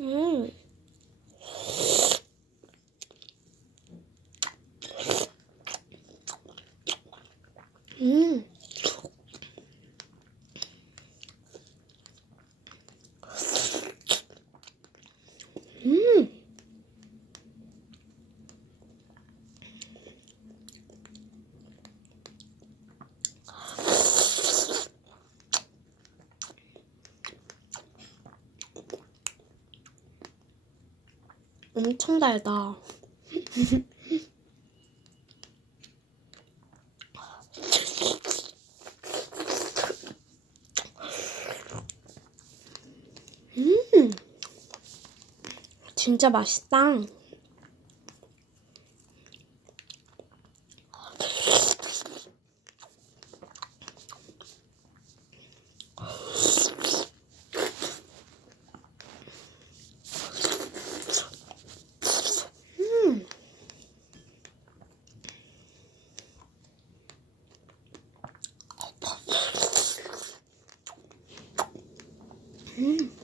음. 음. 음. 엄청 달다. 음, 진짜 맛있다. 嗯。